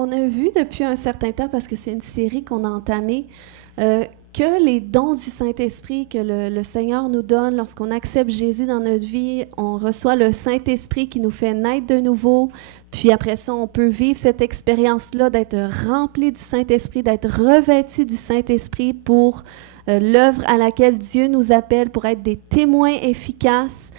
On a vu depuis un certain temps, parce que c'est une série qu'on a entamée, que les dons du Saint-Esprit que le Seigneur nous donne lorsqu'on accepte Jésus dans notre vie, on reçoit le Saint-Esprit qui nous fait naître de nouveau, puis après ça, on peut vivre cette expérience-là d'être rempli du Saint-Esprit, d'être revêtu du Saint-Esprit pour l'œuvre à laquelle Dieu nous appelle, pour être des témoins efficaces.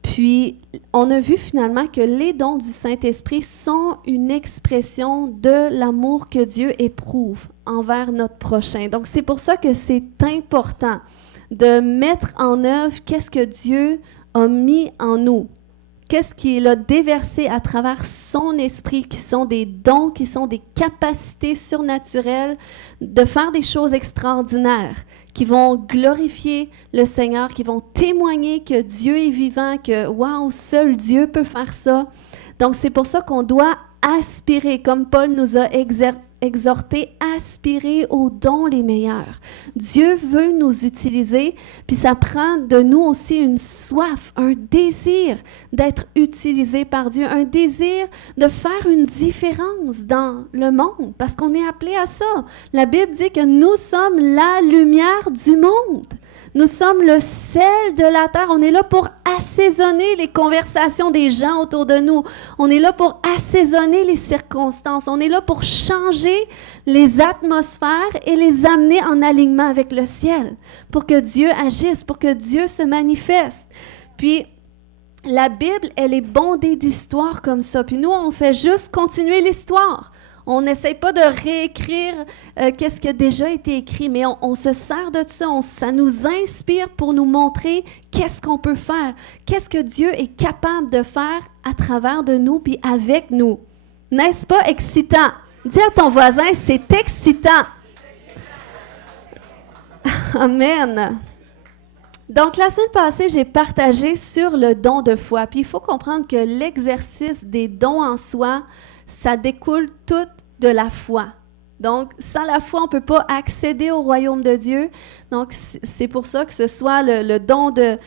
Puis, on a vu finalement que les dons du Saint-Esprit sont une expression de l'amour que Dieu éprouve envers notre prochain. Donc, c'est pour ça que c'est important de mettre en œuvre qu'est-ce que Dieu a mis en nous. Qu'est-ce qu'il a déversé à travers son esprit, qui sont des dons, qui sont des capacités surnaturelles de faire des choses extraordinaires, qui vont glorifier le Seigneur, qui vont témoigner que Dieu est vivant, que waouh, seul Dieu peut faire ça. Donc, c'est pour ça qu'on doit aspirer, comme Paul nous a exhorté, aspirer aux dons les meilleurs. Dieu veut nous utiliser, puis ça prend de nous aussi une soif, un désir d'être utilisé par Dieu, un désir de faire une différence dans le monde, parce qu'on est appelé à ça. La Bible dit que nous sommes la lumière du monde. Nous sommes le sel de la terre. On est là pour assaisonner les conversations des gens autour de nous. On est là pour assaisonner les circonstances. On est là pour changer les atmosphères et les amener en alignement avec le ciel, pour que Dieu agisse, pour que Dieu se manifeste. Puis, la Bible, elle est bondée d'histoires comme ça. Puis nous, on fait juste continuer l'histoire. On n'essaye pas de réécrire qu'est-ce qui a déjà été écrit, mais on se sert de ça. Ça nous inspire pour nous montrer qu'est-ce qu'on peut faire, qu'est-ce que Dieu est capable de faire à travers de nous puis avec nous. N'est-ce pas excitant? Dis à ton voisin, c'est excitant. Amen. Donc, la semaine passée, j'ai partagé sur le don de foi. Puis il faut comprendre que l'exercice des dons en soi, ça découle tout de la foi. Donc, sans la foi, on ne peut pas accéder au royaume de Dieu. Donc, c'est pour ça que ce soit le don de...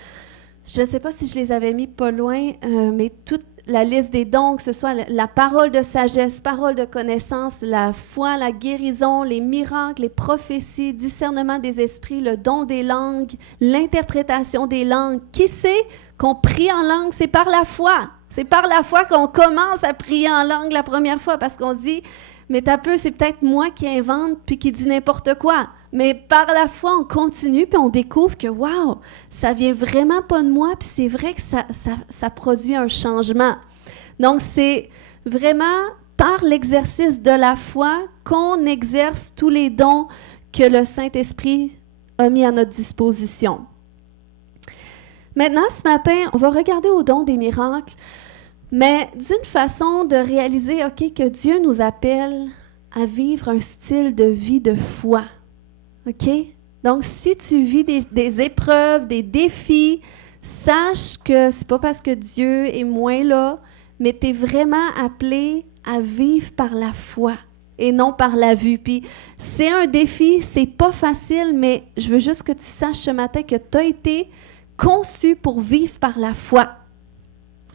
Je ne sais pas si je les avais mis pas loin, mais toute la liste des dons, que ce soit la parole de sagesse, parole de connaissance, la foi, la guérison, les miracles, les prophéties, discernement des esprits, le don des langues, l'interprétation des langues. Qui sait qu'on prie en langue? C'est par la foi. C'est par la foi qu'on commence à prier en langue la première fois, parce qu'on se dit, mais t'as peu, c'est peut-être moi qui invente puis qui dit n'importe quoi. Mais par la foi, on continue puis on découvre que, waouh, ça vient vraiment pas de moi, puis c'est vrai que ça produit un changement. Donc, c'est vraiment par l'exercice de la foi qu'on exerce tous les dons que le Saint-Esprit a mis à notre disposition. Maintenant, ce matin, on va regarder au don des miracles, mais d'une façon de réaliser, OK, que Dieu nous appelle à vivre un style de vie de foi. OK? Donc, si tu vis des épreuves, des défis, sache que c'est pas parce que Dieu est moins là, mais tu es vraiment appelé à vivre par la foi et non par la vue. Puis, c'est un défi, c'est pas facile, mais je veux juste que tu saches ce matin que tu as été conçu pour vivre par la foi.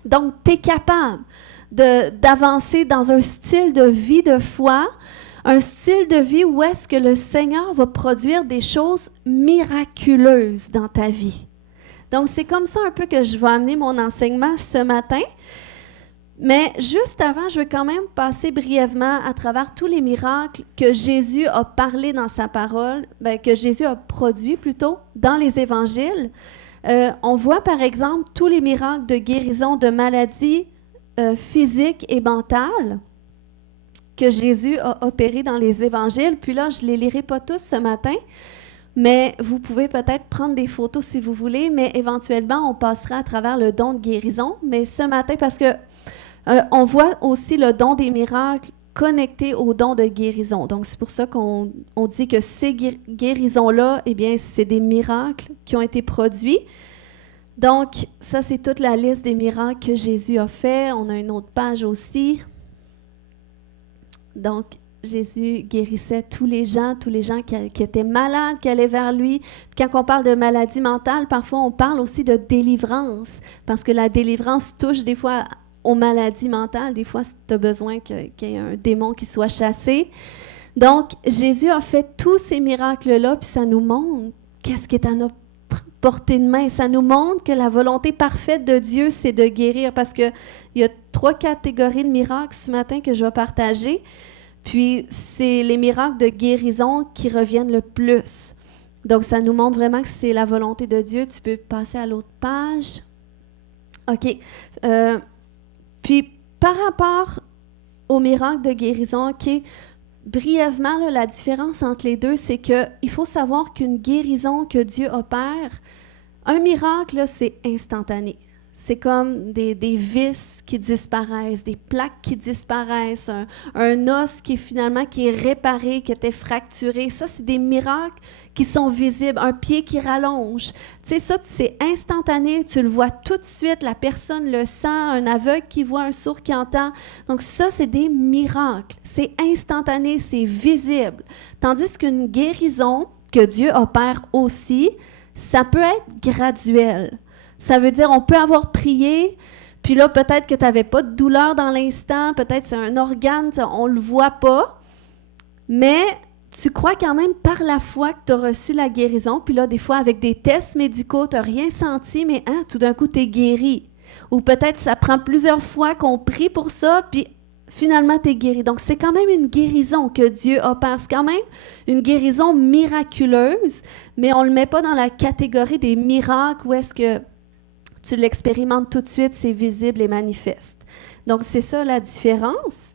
Donc, tu es capable d'avancer dans un style de vie de foi, un style de vie où est-ce que le Seigneur va produire des choses miraculeuses dans ta vie. Donc, c'est comme ça un peu que je vais amener mon enseignement ce matin. Mais juste avant, je vais quand même passer brièvement à travers tous les miracles que Jésus a parlé dans sa parole, que Jésus a produit plutôt dans les évangiles. On voit par exemple tous les miracles de guérison de maladies physiques et mentales que Jésus a opérés dans les évangiles. Puis là, je ne les lirai pas tous ce matin, mais vous pouvez peut-être prendre des photos si vous voulez, mais éventuellement, on passera à travers le don de guérison. Mais ce matin, parce que on voit aussi le don des miracles connecté au don de guérison. Donc, c'est pour ça qu'on dit que ces guérisons-là, eh bien, c'est des miracles qui ont été produits. Donc, ça, c'est toute la liste des miracles que Jésus a fait. On a une autre page aussi. Donc, Jésus guérissait tous les gens qui étaient malades, qui allaient vers lui. Puis quand on parle de maladie mentale, parfois, on parle aussi de délivrance, parce que la délivrance touche des fois aux maladies mentales. Des fois, tu as besoin qu'il y ait un démon qui soit chassé. Donc, Jésus a fait tous ces miracles-là, puis ça nous montre qu'est-ce qui est à notre portée de main. Ça nous montre que la volonté parfaite de Dieu, c'est de guérir, parce qu'il y a 3 catégories de miracles ce matin que je vais partager. Puis, c'est les miracles de guérison qui reviennent le plus. Donc, ça nous montre vraiment que c'est la volonté de Dieu. Tu peux passer à l'autre page. OK. Puis, par rapport aux miracles de guérison, OK, brièvement, là, la différence entre les deux, c'est qu'il faut savoir qu'une guérison que Dieu opère, un miracle, là, c'est instantané. C'est comme des vis qui disparaissent, des plaques qui disparaissent, un os qui est réparé, qui était fracturé. Ça, c'est des miracles qui sont visibles. Un pied qui rallonge. Tu sais, ça, c'est instantané. Tu le vois tout de suite. La personne le sent. Un aveugle qui voit, un sourd qui entend. Donc ça, c'est des miracles. C'est instantané, c'est visible. Tandis qu'une guérison que Dieu opère aussi, ça peut être graduel. Ça veut dire, on peut avoir prié, puis là, peut-être que tu n'avais pas de douleur dans l'instant, peut-être c'est un organe, on ne le voit pas, mais tu crois quand même par la foi que tu as reçu la guérison, puis là, des fois, avec des tests médicaux, tu n'as rien senti, mais tout d'un coup, tu es guéri. Ou peut-être ça prend plusieurs fois qu'on prie pour ça, puis finalement, tu es guéri. Donc, c'est quand même une guérison que Dieu opère. C'est quand même une guérison miraculeuse, mais on ne le met pas dans la catégorie des miracles où est-ce que tu l'expérimentes tout de suite, c'est visible et manifeste. Donc, c'est ça la différence.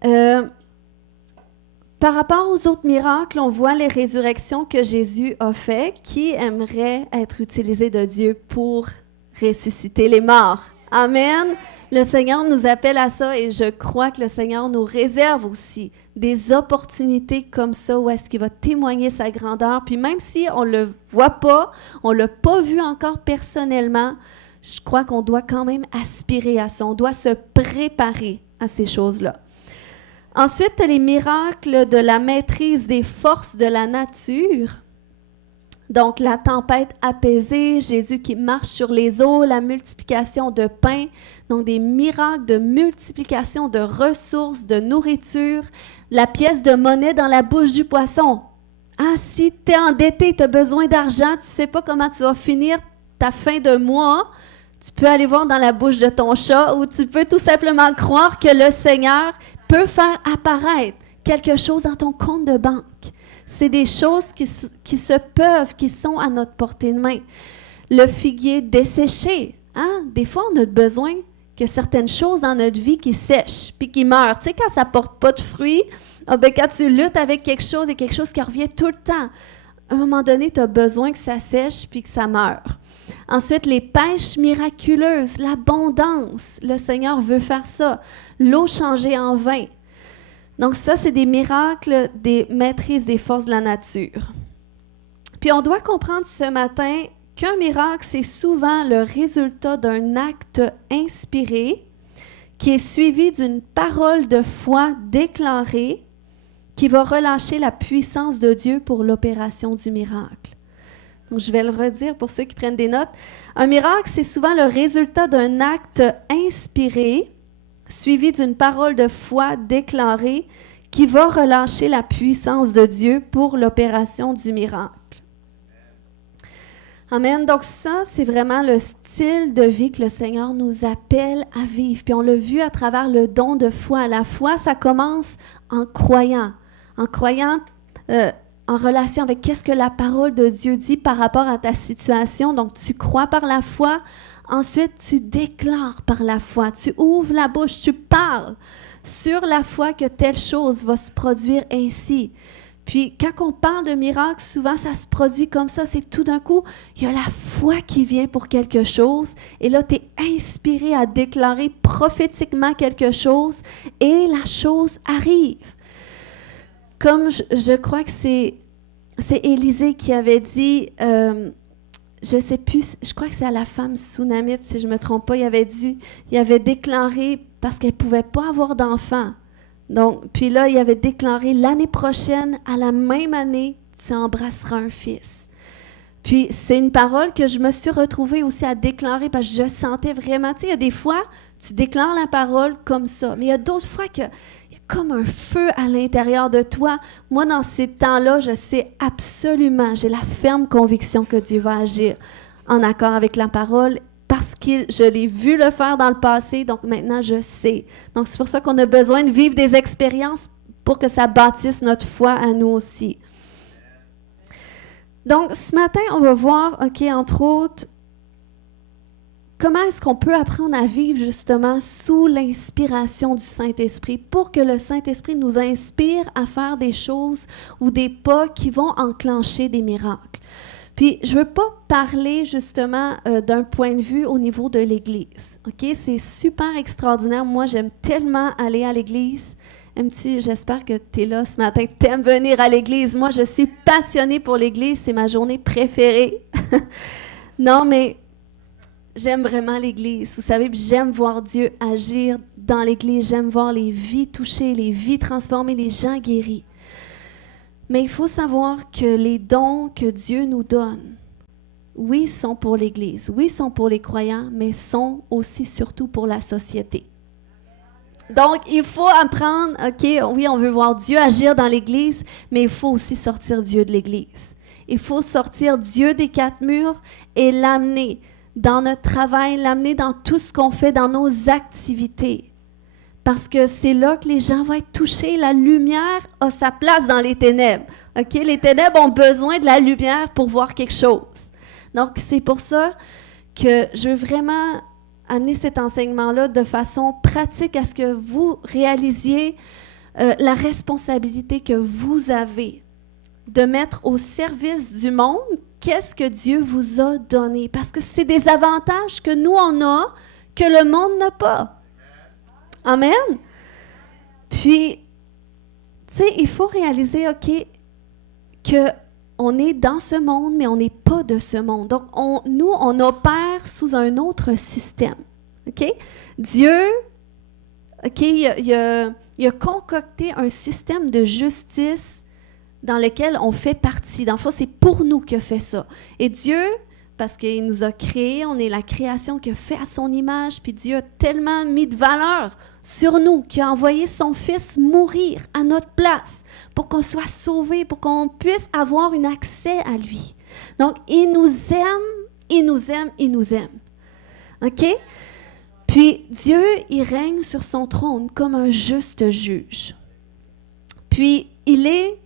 Par rapport aux autres miracles, on voit les résurrections que Jésus a faites qui aimeraient être utilisées de Dieu pour ressusciter les morts. Amen. Le Seigneur nous appelle à ça et je crois que le Seigneur nous réserve aussi des opportunités comme ça où est-ce qu'il va témoigner sa grandeur. Puis même si on ne le voit pas, on ne l'a pas vu encore personnellement, je crois qu'on doit quand même aspirer à ça. On doit se préparer à ces choses-là. Ensuite, tu as les miracles de la maîtrise des forces de la nature. Donc, la tempête apaisée, Jésus qui marche sur les eaux, la multiplication de pain, donc des miracles de multiplication de ressources, de nourriture, la pièce de monnaie dans la bouche du poisson. Si tu es endetté, tu as besoin d'argent, tu ne sais pas comment tu vas finir ta fin de mois, tu peux aller voir dans la bouche de ton chat ou tu peux tout simplement croire que le Seigneur peut faire apparaître quelque chose dans ton compte de banque. C'est des choses qui se peuvent, qui sont à notre portée de main. Le figuier desséché. Des fois, on a besoin que certaines choses dans notre vie qui sèchent puis qui meurent. Tu sais, quand ça ne porte pas de fruits, quand tu luttes avec quelque chose, il y a quelque chose qui revient tout le temps. À un moment donné, tu as besoin que ça sèche puis que ça meure. Ensuite, les pêches miraculeuses, l'abondance. Le Seigneur veut faire ça. L'eau changée en vin. Donc ça, c'est des miracles des maîtrises des forces de la nature. Puis on doit comprendre ce matin qu'un miracle, c'est souvent le résultat d'un acte inspiré qui est suivi d'une parole de foi déclarée qui va relâcher la puissance de Dieu pour l'opération du miracle. Donc je vais le redire pour ceux qui prennent des notes. Un miracle, c'est souvent le résultat d'un acte inspiré suivi d'une parole de foi déclarée qui va relâcher la puissance de Dieu pour l'opération du miracle. Amen. Donc ça, c'est vraiment le style de vie que le Seigneur nous appelle à vivre. Puis on l'a vu à travers le don de foi. La foi, ça commence en croyant en relation avec qu'est-ce que la parole de Dieu dit par rapport à ta situation. Donc tu crois par la foi. Ensuite, tu déclares par la foi, tu ouvres la bouche, tu parles sur la foi que telle chose va se produire ainsi. Puis, quand on parle de miracle, souvent, ça se produit comme ça. C'est tout d'un coup, il y a la foi qui vient pour quelque chose. Et là, tu es inspiré à déclarer prophétiquement quelque chose et la chose arrive. Comme je crois que c'est Élisée qui avait dit... je ne sais plus, je crois que c'est à la femme Sunamite, si je ne me trompe pas, il avait déclaré, parce qu'elle ne pouvait pas avoir d'enfant. Donc, puis là, il avait déclaré, l'année prochaine, à la même année, tu embrasseras un fils. Puis, c'est une parole que je me suis retrouvée aussi à déclarer parce que je sentais vraiment, tu sais, il y a des fois, tu déclares la parole comme ça, mais il y a d'autres fois que il y a comme un feu à l'intérieur de toi. Moi, dans ces temps-là, je sais absolument, j'ai la ferme conviction que Dieu va agir en accord avec la parole parce que je l'ai vu le faire dans le passé, donc maintenant, je sais. Donc, c'est pour ça qu'on a besoin de vivre des expériences pour que ça bâtisse notre foi à nous aussi. Donc, ce matin, on va voir, OK, entre autres, comment est-ce qu'on peut apprendre à vivre justement sous l'inspiration du Saint-Esprit pour que le Saint-Esprit nous inspire à faire des choses ou des pas qui vont enclencher des miracles. Puis, je ne veux pas parler justement d'un point de vue au niveau de l'Église. OK? C'est super extraordinaire. Moi, j'aime tellement aller à l'Église. Aimes-tu, j'espère que tu es là ce matin, que tu aimes venir à l'Église. Moi, je suis passionnée pour l'Église. C'est ma journée préférée. Non, mais j'aime vraiment l'Église. Vous savez, j'aime voir Dieu agir dans l'Église. J'aime voir les vies touchées, les vies transformées, les gens guéris. Mais il faut savoir que les dons que Dieu nous donne, oui, sont pour l'Église, oui, sont pour les croyants, mais sont aussi surtout pour la société. Donc, il faut apprendre, OK, oui, on veut voir Dieu agir dans l'Église, mais il faut aussi sortir Dieu de l'Église. Il faut sortir Dieu des quatre murs et l'amener dans notre travail, l'amener dans tout ce qu'on fait, dans nos activités. Parce que c'est là que les gens vont être touchés. La lumière a sa place dans les ténèbres. OK? Les ténèbres ont besoin de la lumière pour voir quelque chose. Donc, c'est pour ça que je veux vraiment amener cet enseignement-là de façon pratique à ce que vous réalisiez la responsabilité que vous avez de mettre au service du monde qu'est-ce que Dieu vous a donné. Parce que c'est des avantages que nous, on a, que le monde n'a pas. Amen. Puis, tu sais, il faut réaliser, OK, qu'on est dans ce monde, mais on n'est pas de ce monde. Donc, nous, on opère sous un autre système. OK? Dieu, OK, il a concocté un système de justice dans lequel on fait partie. Dans le fond, c'est pour nous qu'il a fait ça. Et Dieu, parce qu'il nous a créés, on est la création qu'il a fait à son image, puis Dieu a tellement mis de valeur sur nous qu'il a envoyé son Fils mourir à notre place pour qu'on soit sauvés, pour qu'on puisse avoir un accès à lui. Donc, il nous aime, il nous aime, il nous aime. OK? Puis, Dieu, il règne sur son trône comme un juste juge. Puis, il est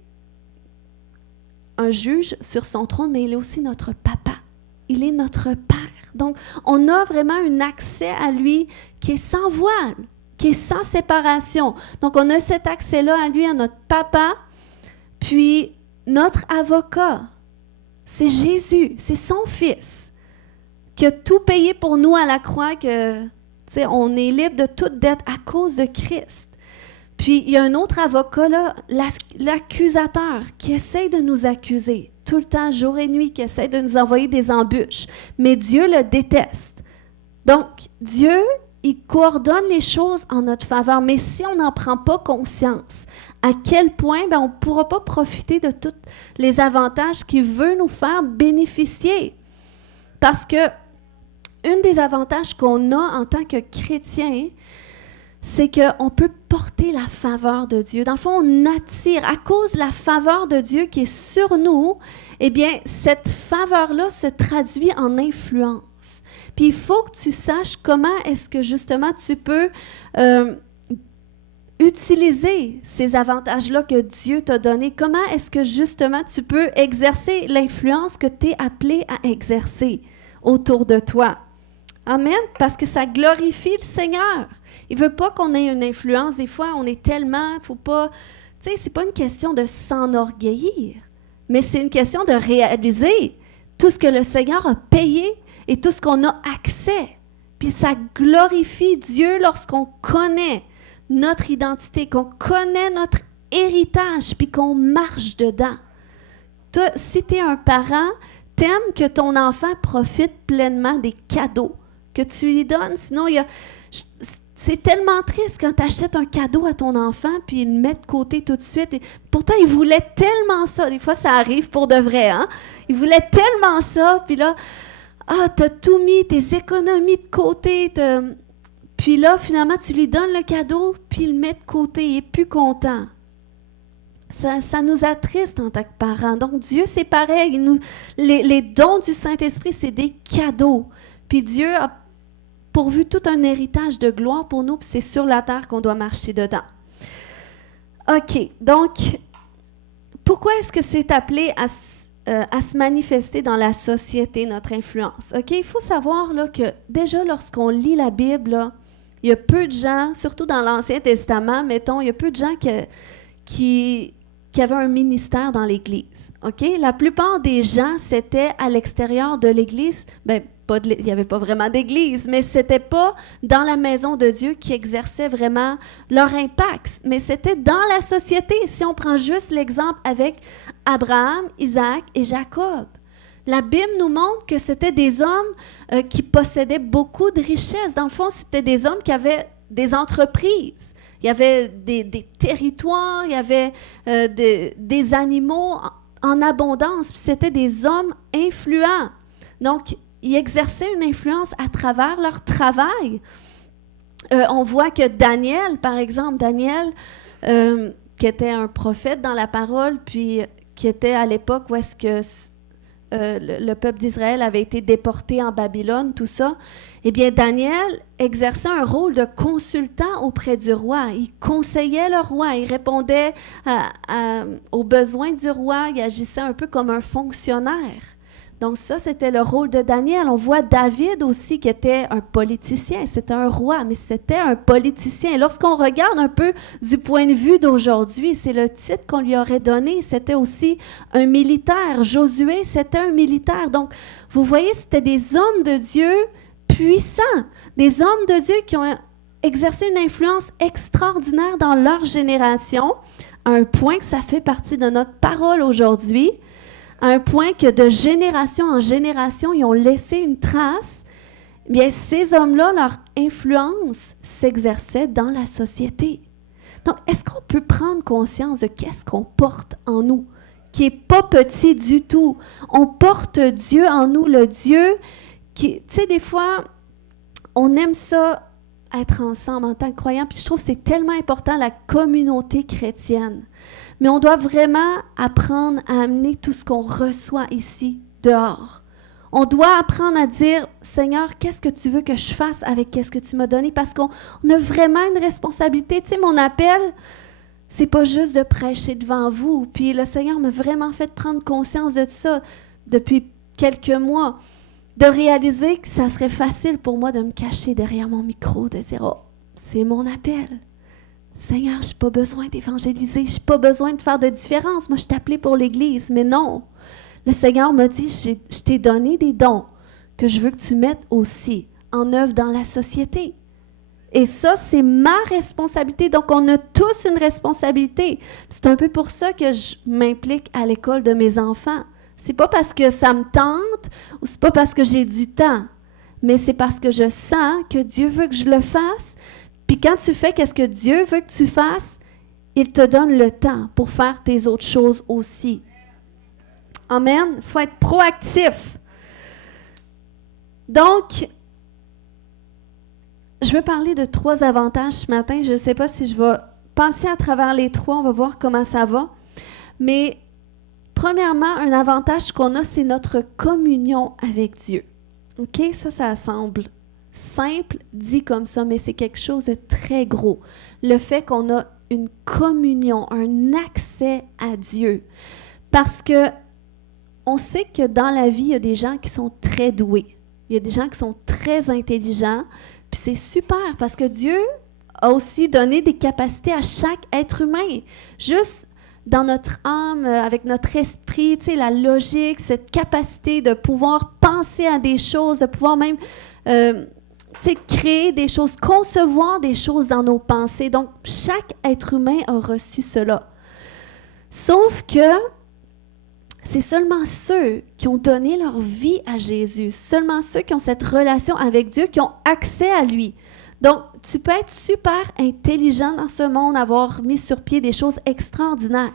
un juge sur son trône, mais il est aussi notre papa. Il est notre Père. Donc, on a vraiment un accès à lui qui est sans voile, qui est sans séparation. Donc, on a cet accès-là à lui, à notre papa, puis notre avocat. C'est Jésus, c'est son Fils, qui a tout payé pour nous à la croix, que, tu sais, on est libre de toute dette à cause de Christ. Puis, il y a un autre avocat, là, l'accusateur, qui essaie de nous accuser tout le temps, jour et nuit, qui essaie de nous envoyer des embûches. Mais Dieu le déteste. Donc, Dieu, il coordonne les choses en notre faveur. Mais si on n'en prend pas conscience, à quel point on ne pourra pas profiter de tous les avantages qu'il veut nous faire bénéficier. Parce que un des avantages qu'on a en tant que chrétien, c'est qu'on peut porter la faveur de Dieu. Dans le fond, on attire, à cause de la faveur de Dieu qui est sur nous, eh bien, cette faveur-là se traduit en influence. Puis, il faut que tu saches comment est-ce que, justement, tu peux utiliser ces avantages-là que Dieu t'a donnés. Comment est-ce que, justement, tu peux exercer l'influence que tu es appelé à exercer autour de toi. Amen, parce que ça glorifie le Seigneur. Il ne veut pas qu'on ait une influence. Des fois, on est tellement, faut pas, tu sais, c'est pas une question de s'enorgueillir, mais c'est une question de réaliser tout ce que le Seigneur a payé et tout ce qu'on a accès. Puis ça glorifie Dieu lorsqu'on connaît notre identité, qu'on connaît notre héritage, puis qu'on marche dedans. Toi, si tu es un parent, t'aimes que ton enfant profite pleinement des cadeaux que tu lui donnes. Sinon, C'est tellement triste quand tu achètes un cadeau à ton enfant puis il le met de côté tout de suite. Et pourtant, il voulait tellement ça. Des fois, ça arrive pour de vrai, hein? Il voulait tellement ça, puis là, t'as tout mis, tes économies de côté. Puis là, finalement, tu lui donnes le cadeau, puis il le met de côté. Il n'est plus content. Ça nous attriste en tant que parents. Donc, Dieu, c'est pareil. Les dons du Saint-Esprit, c'est des cadeaux. Puis Dieu a pourvu tout un héritage de gloire pour nous, puis c'est sur la terre qu'on doit marcher dedans. OK, donc, pourquoi est-ce que c'est appelé à se manifester dans la société, notre influence? OK, il faut savoir là, que déjà, lorsqu'on lit la Bible, là, il y a peu de gens, surtout dans l'Ancien Testament, mettons, il y a peu de gens qui avaient un ministère dans l'Église. OK? La plupart des gens, c'était à l'extérieur de l'Église. Bien, il n'y avait pas vraiment d'Église, mais ce n'était pas dans la maison de Dieu qui exerçaient vraiment leur impact, mais c'était dans la société. Si on prend juste l'exemple avec Abraham, Isaac et Jacob, la Bible nous montre que c'était des hommes qui possédaient beaucoup de richesses. Dans le fond, c'était des hommes qui avaient des entreprises. Il y avait des territoires, il y avait des animaux en abondance. Puis c'était des hommes influents. Donc, ils exerçaient une influence à travers leur travail. On voit que Daniel, par exemple, qui était un prophète dans la parole, puis qui était à l'époque où est-ce que le peuple d'Israël avait été déporté en Babylone, tout ça, eh bien, Daniel exerçait un rôle de consultant auprès du roi. Il conseillait le roi, il répondait aux besoins du roi, il agissait un peu comme un fonctionnaire. Donc ça, c'était le rôle de Daniel. On voit David aussi, qui était un politicien. C'était un roi, mais c'était un politicien. Lorsqu'on regarde un peu du point de vue d'aujourd'hui, c'est le titre qu'on lui aurait donné. C'était aussi un militaire. Josué, c'était un militaire. Donc, vous voyez, c'était des hommes de Dieu puissants. Des hommes de Dieu qui ont exercé une influence extraordinaire dans leur génération, à un point que ça fait partie de notre parole aujourd'hui, à un point que de génération en génération, ils ont laissé une trace. Bien, ces hommes-là, leur influence s'exerçait dans la société. Donc, est-ce qu'on peut prendre conscience de qu'est-ce qu'on porte en nous, qui n'est pas petit du tout? On porte Dieu en nous, le Dieu qui, tu sais, des fois, on aime ça, être ensemble en tant que croyants, puis je trouve que c'est tellement important, la communauté chrétienne. Mais on doit vraiment apprendre à amener tout ce qu'on reçoit ici, dehors. On doit apprendre à dire, Seigneur, qu'est-ce que tu veux que je fasse avec qu'est-ce que tu m'as donné? Parce qu'on a vraiment une responsabilité. Tu sais, mon appel, c'est pas juste de prêcher devant vous. Puis le Seigneur m'a vraiment fait prendre conscience de ça depuis quelques mois, de réaliser que ça serait facile pour moi de me cacher derrière mon micro, de dire, oh, c'est mon appel. Seigneur, je n'ai pas besoin d'évangéliser, je n'ai pas besoin de faire de différence. Moi, je t'ai appelé pour l'Église, mais non. Le Seigneur m'a dit, je t'ai donné des dons que je veux que tu mettes aussi en œuvre dans la société. Et ça, c'est ma responsabilité. Donc, on a tous une responsabilité. C'est un peu pour ça que je m'implique à l'école de mes enfants. C'est pas parce que ça me tente ou c'est pas parce que j'ai du temps, mais c'est parce que je sens que Dieu veut que je le fasse. Puis quand tu fais qu'est-ce que Dieu veut que tu fasses, il te donne le temps pour faire tes autres choses aussi. Amen. Il faut être proactif. Donc, je veux parler de 3 avantages ce matin. Je ne sais pas si je vais passer à travers les 3. On va voir comment ça va. Mais premièrement, un avantage qu'on a, c'est notre communion avec Dieu. OK? Ça semble simple, dit comme ça, mais c'est quelque chose de très gros. Le fait qu'on a une communion, un accès à Dieu. Parce que on sait que dans la vie, il y a des gens qui sont très doués. Il y a des gens qui sont très intelligents. Puis c'est super parce que Dieu a aussi donné des capacités à chaque être humain. Juste dans notre âme, avec notre esprit, tu sais, la logique, cette capacité de pouvoir penser à des choses, de pouvoir même créer des choses, concevoir des choses dans nos pensées. Donc, chaque être humain a reçu cela. Sauf que c'est seulement ceux qui ont donné leur vie à Jésus, seulement ceux qui ont cette relation avec Dieu, qui ont accès à lui. Donc, tu peux être super intelligent dans ce monde, avoir mis sur pied des choses extraordinaires.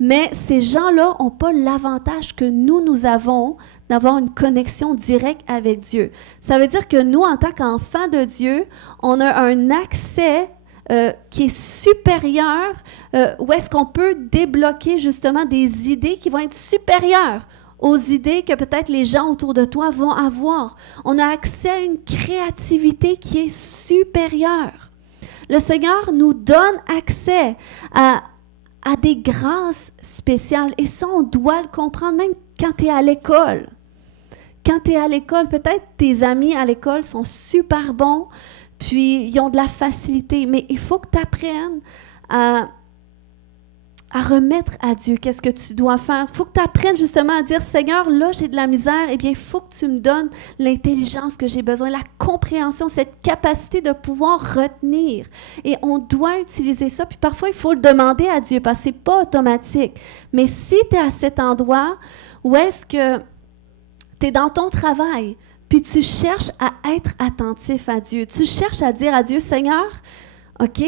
Mais ces gens-là n'ont pas l'avantage que nous avons d'avoir une connexion directe avec Dieu. Ça veut dire que nous, en tant qu'enfants de Dieu, on a un accès qui est supérieur, où est-ce qu'on peut débloquer justement des idées qui vont être supérieures aux idées que peut-être les gens autour de toi vont avoir. On a accès à une créativité qui est supérieure. Le Seigneur nous donne accès à des grâces spéciales. Et ça, on doit le comprendre même quand tu es à l'école. Quand tu es à l'école, peut-être tes amis à l'école sont super bons, puis ils ont de la facilité, mais il faut que tu apprennes à remettre à Dieu qu'est-ce que tu dois faire. Il faut que tu apprennes justement à dire, Seigneur, là, j'ai de la misère, eh bien, il faut que tu me donnes l'intelligence que j'ai besoin, la compréhension, cette capacité de pouvoir retenir. Et on doit utiliser ça, puis parfois, il faut le demander à Dieu, parce que ce n'est pas automatique. Mais si tu es à cet endroit où est-ce que tu es dans ton travail, puis tu cherches à être attentif à Dieu, tu cherches à dire à Dieu, Seigneur, OK,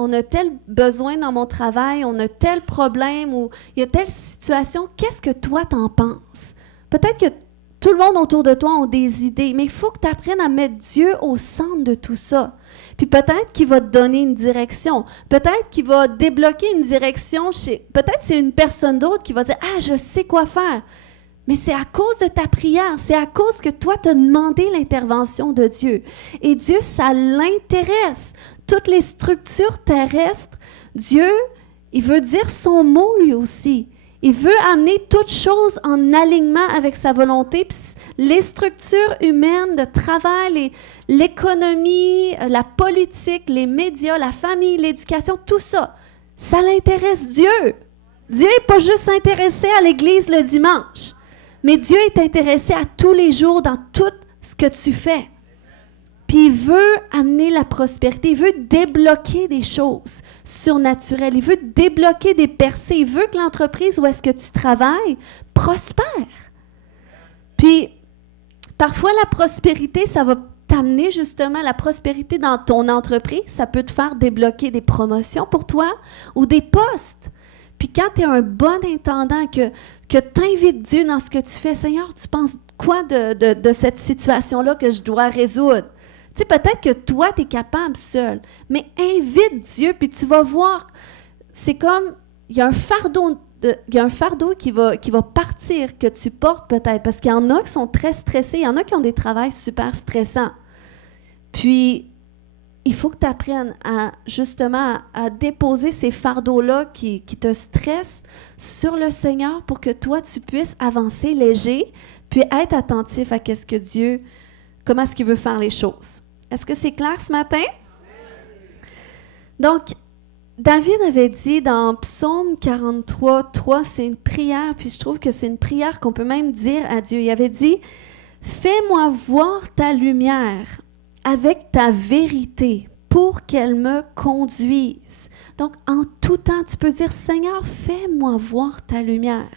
on a tel besoin dans mon travail, on a tel problème ou il y a telle situation, qu'est-ce que toi t'en penses? Peut-être que tout le monde autour de toi a des idées, mais il faut que tu apprennes à mettre Dieu au centre de tout ça. Puis peut-être qu'il va te donner une direction, peut-être qu'il va débloquer une direction peut-être c'est une personne d'autre qui va dire « Ah, je sais quoi faire ». Mais c'est à cause de ta prière, c'est à cause que toi, tu as demandé l'intervention de Dieu. Et Dieu, ça l'intéresse. Toutes les structures terrestres, Dieu, il veut dire son mot lui aussi. Il veut amener toutes choses en alignement avec sa volonté. Puis les structures humaines de travail, l'économie, la politique, les médias, la famille, l'éducation, tout ça, ça l'intéresse Dieu. Dieu n'est pas juste intéressé à l'église le dimanche. Mais Dieu est intéressé à tous les jours dans tout ce que tu fais. Puis il veut amener la prospérité, il veut débloquer des choses surnaturelles, il veut débloquer des percées, il veut que l'entreprise où est-ce que tu travailles prospère. Puis parfois la prospérité, ça va t'amener justement la prospérité dans ton entreprise, ça peut te faire débloquer des promotions pour toi ou des postes. Puis quand tu es un bon intendant, que tu invites Dieu dans ce que tu fais, Seigneur, tu penses quoi de cette situation-là que je dois résoudre? Tu sais, peut-être que toi, tu es capable seul, mais invite Dieu, puis tu vas voir, c'est comme, il y a un fardeau qui va partir, que tu portes peut-être, parce qu'il y en a qui sont très stressés, il y en a qui ont des travails super stressants. Puis, il faut que tu apprennes à déposer ces fardeaux-là qui te stressent sur le Seigneur pour que toi, tu puisses avancer léger, puis être attentif à qu'est-ce que Dieu, comment est-ce qu'il veut faire les choses. Est-ce que c'est clair ce matin? Donc, David avait dit dans Psaume 43, 3, c'est une prière, puis je trouve que c'est une prière qu'on peut même dire à Dieu. Il avait dit, « Fais-moi voir ta lumière avec ta vérité pour qu'elle me conduise. » Donc, en tout temps, tu peux dire, « Seigneur, fais-moi voir ta lumière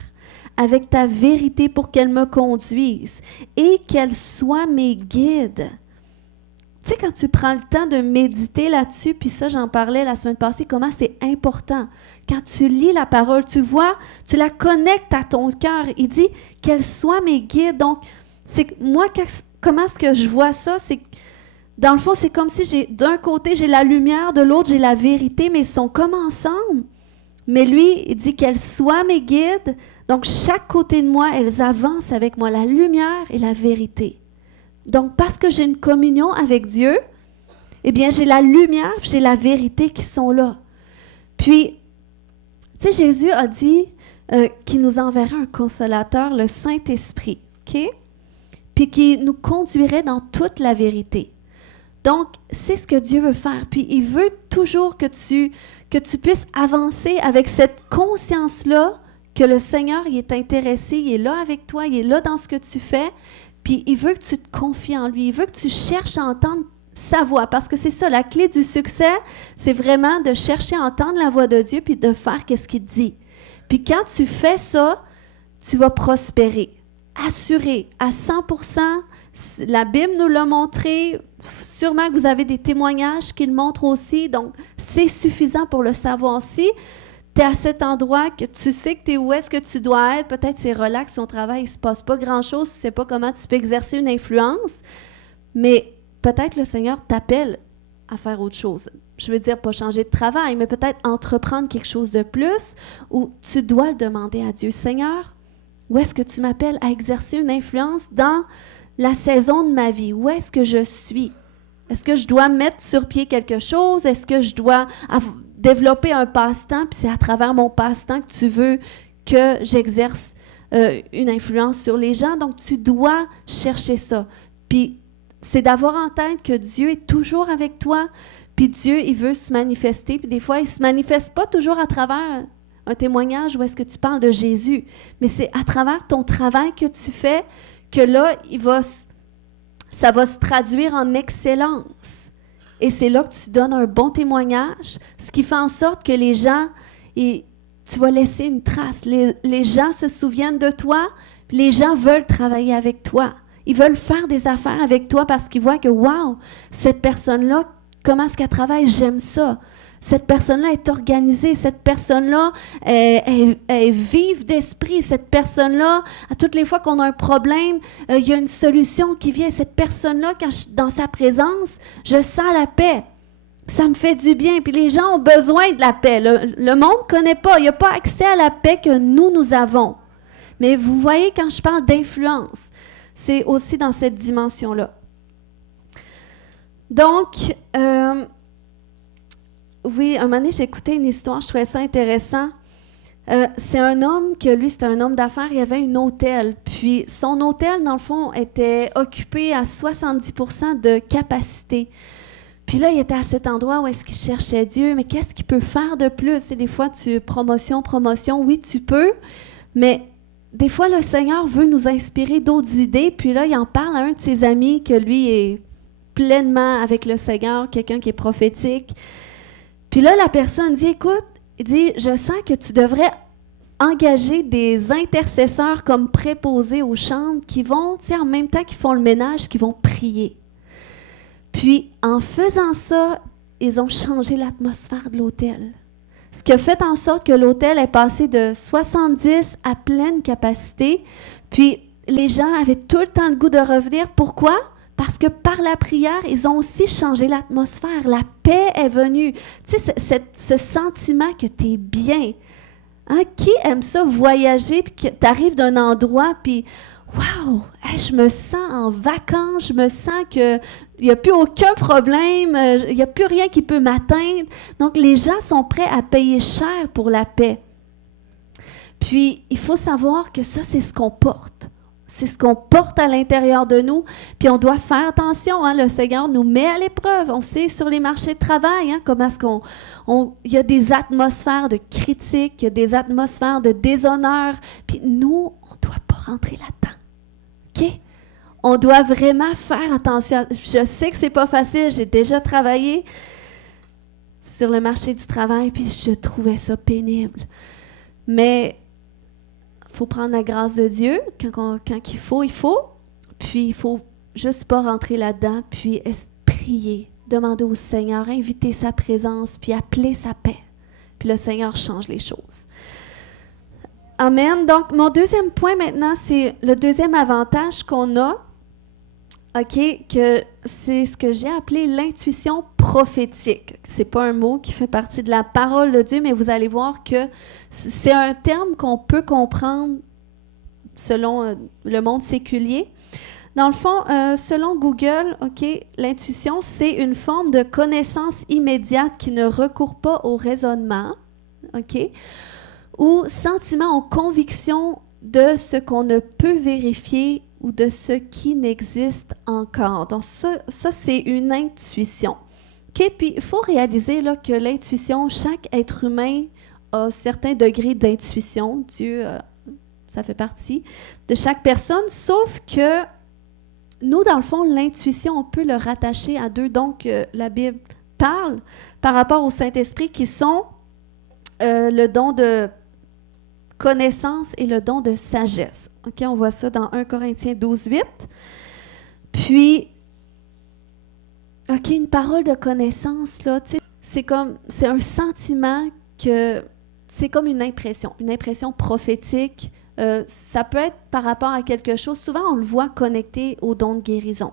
avec ta vérité pour qu'elle me conduise et qu'elle soit mes guides. » Tu sais, quand tu prends le temps de méditer là-dessus, puis ça, j'en parlais la semaine passée, comment c'est important. Quand tu lis la parole, tu vois, tu la connectes à ton cœur. Il dit qu'elle soit mes guides. Donc, moi, comment est-ce que je vois ça? C'est dans le fond, c'est comme si d'un côté, j'ai la lumière, de l'autre, j'ai la vérité, mais ils sont comme ensemble. Mais lui, il dit qu'elles soient mes guides. Donc, chaque côté de moi, elles avancent avec moi, la lumière et la vérité. Donc, parce que j'ai une communion avec Dieu, eh bien, j'ai la lumière, j'ai la vérité qui sont là. Puis, tu sais, Jésus a dit qu'il nous enverrait un consolateur, le Saint-Esprit, OK? Puis qui nous conduirait dans toute la vérité. Donc, c'est ce que Dieu veut faire. Puis, il veut toujours que tu puisses avancer avec cette conscience-là que le Seigneur, il est intéressé, il est là avec toi, il est là dans ce que tu fais. Puis, il veut que tu te confies en lui. Il veut que tu cherches à entendre sa voix. Parce que c'est ça, la clé du succès, c'est vraiment de chercher à entendre la voix de Dieu puis de faire qu'est-ce qu'il dit. Puis, quand tu fais ça, tu vas prospérer. Assuré, à 100%. La Bible nous l'a montré. sûrement que vous avez des témoignages qui le montrent aussi, donc c'est suffisant pour le savoir. Si tu es à cet endroit, que tu sais que tu es où est-ce que tu dois être, peut-être c'est relax, ton travail, il ne se passe pas grand-chose, tu ne sais pas comment tu peux exercer une influence, mais peut-être le Seigneur t'appelle à faire autre chose. Je veux dire, pas changer de travail, mais peut-être entreprendre quelque chose de plus, où tu dois le demander à Dieu. Seigneur, où est-ce que tu m'appelles à exercer une influence dans la saison de ma vie? Où est-ce que je suis? Est-ce que je dois mettre sur pied quelque chose? Est-ce que je dois développer un passe-temps? Puis c'est à travers mon passe-temps que tu veux que j'exerce une influence sur les gens. Donc, tu dois chercher ça. Puis, c'est d'avoir en tête que Dieu est toujours avec toi. Puis Dieu, il veut se manifester. Puis des fois, il ne se manifeste pas toujours à travers un témoignage où est-ce que tu parles de Jésus. Mais c'est à travers ton travail que tu fais que là, ça va se traduire en excellence. Et c'est là que tu donnes un bon témoignage, ce qui fait en sorte que les gens, tu vas laisser une trace. Les gens se souviennent de toi, puis les gens veulent travailler avec toi. Ils veulent faire des affaires avec toi parce qu'ils voient que, wow, cette personne-là, comment est-ce qu'elle travaille? J'aime ça. Cette personne-là est organisée. Cette personne-là est vive d'esprit. Cette personne-là, à toutes les fois qu'on a un problème, il y a une solution qui vient. Cette personne-là, quand je suis dans sa présence, je sens la paix. Ça me fait du bien. Puis les gens ont besoin de la paix. Le monde ne connaît pas. Il n'y a pas accès à la paix que nous avons. Mais vous voyez, quand je parle d'influence, c'est aussi dans cette dimension-là. Donc, oui, un moment donné, j'ai écouté une histoire, je trouvais ça intéressant. C'est un homme que, lui, c'était un homme d'affaires, il avait un hôtel. Puis, son hôtel, dans le fond, était occupé à 70% de capacité. Puis là, il était à cet endroit où est-ce qu'il cherchait Dieu. Mais qu'est-ce qu'il peut faire de plus? Et des fois, promotion, oui, tu peux, mais des fois, le Seigneur veut nous inspirer d'autres idées, puis là, il en parle à un de ses amis que lui est pleinement avec le Seigneur, quelqu'un qui est prophétique. Puis là, la personne dit, écoute, il dit, je sens que tu devrais engager des intercesseurs comme préposés aux chambres qui vont, tu sais, en même temps qu'ils font le ménage, qui vont prier. Puis, en faisant ça, ils ont changé l'atmosphère de l'hôtel. Ce qui a fait en sorte que l'hôtel est passé de 70 à pleine capacité. Puis, les gens avaient tout le temps le goût de revenir. Pourquoi? Parce que par la prière, ils ont aussi changé l'atmosphère. La paix est venue. Tu sais, ce sentiment que tu es bien. Hein? Qui aime ça, voyager, puis que tu arrives d'un endroit, puis wow, hey, je me sens en vacances, je me sens qu'il n'y a plus aucun problème, il n'y a plus rien qui peut m'atteindre. Donc, les gens sont prêts à payer cher pour la paix. Puis, il faut savoir que ça, c'est ce qu'on porte. C'est ce qu'on porte à l'intérieur de nous. Puis, on doit faire attention. Hein, le Seigneur nous met à l'épreuve. On sait sur les marchés de travail, hein, comment est-ce il y a des atmosphères de critique, il y a des atmosphères de déshonneur. Puis, nous, on ne doit pas rentrer là-dedans. OK? On doit vraiment faire attention. Je sais que c'est pas facile. J'ai déjà travaillé sur le marché du travail, puis je trouvais ça pénible. Mais il faut prendre la grâce de Dieu. Quand il faut. Puis il faut juste pas rentrer là-dedans, puis prier, demander au Seigneur, inviter sa présence, puis appeler sa paix. Puis le Seigneur change les choses. Amen. Donc, mon deuxième point maintenant, c'est le deuxième avantage qu'on a, OK, que c'est ce que j'ai appelé l'intuition prophétique. C'est pas un mot qui fait partie de la parole de Dieu, mais vous allez voir que c'est un terme qu'on peut comprendre selon le monde séculier. Dans le fond, selon Google, OK, l'intuition, c'est une forme de connaissance immédiate qui ne recourt pas au raisonnement, OK, ou sentiment ou conviction de ce qu'on ne peut vérifier ou de ce qui n'existe encore. Donc ça c'est une intuition. OK, puis il faut réaliser là, que l'intuition, chaque être humain a certains degrés d'intuition. Dieu, ça fait partie de chaque personne, sauf que nous, dans le fond, l'intuition, on peut le rattacher à deux dons que la Bible parle par rapport au Saint-Esprit qui sont le don de connaissance et le don de sagesse. OK, on voit ça dans 1 Corinthiens 12, 8. Puis, OK, une parole de connaissance, là, tu sais, c'est un sentiment que c'est comme une impression prophétique. Ça peut être par rapport à quelque chose. Souvent, on le voit connecté au don de guérison.